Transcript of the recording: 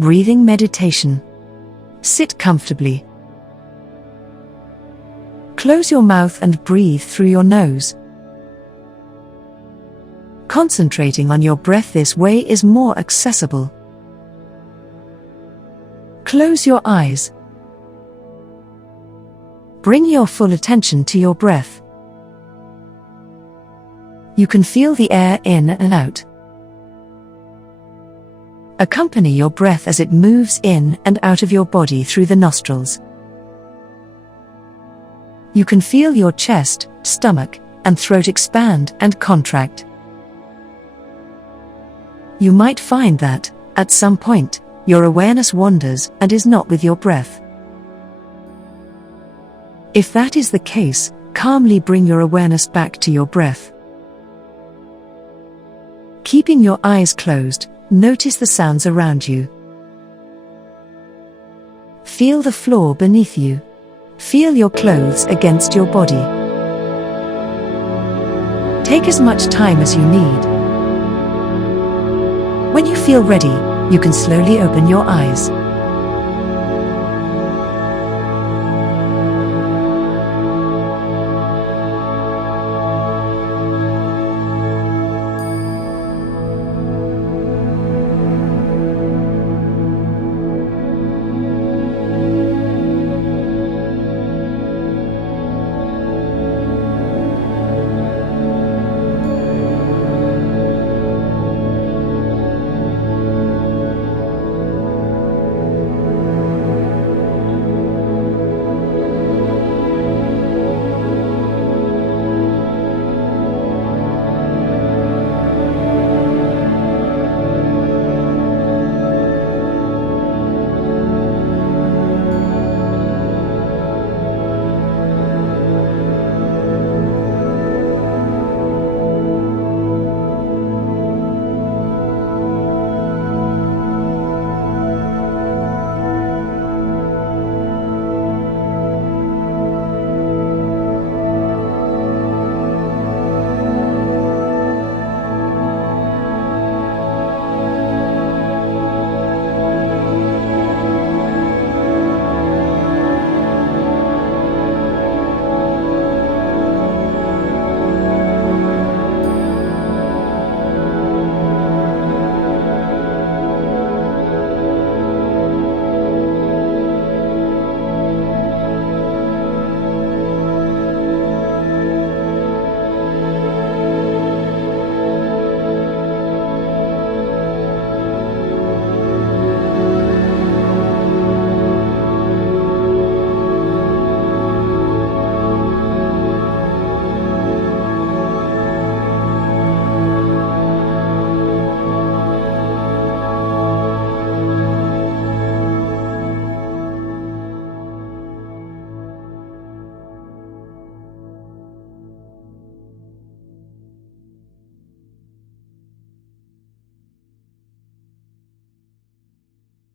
Breathing meditation. Sit comfortably. Close your mouth and breathe through your nose. Concentrating on your breath this way is more accessible. Close your eyes. Bring your full attention to your breath. You can feel the air in and out. Accompany your breath as it moves in and out of your body through the nostrils. You can feel your chest, stomach, and throat expand and contract. You might find that, at some point, your awareness wanders and is not with your breath. If that is the case, calmly bring your awareness back to your breath. Keeping your eyes closed, notice the sounds around you. Feel the floor beneath you. Feel your clothes against your body. Take as much time as you need. When you feel ready, you can slowly open your eyes.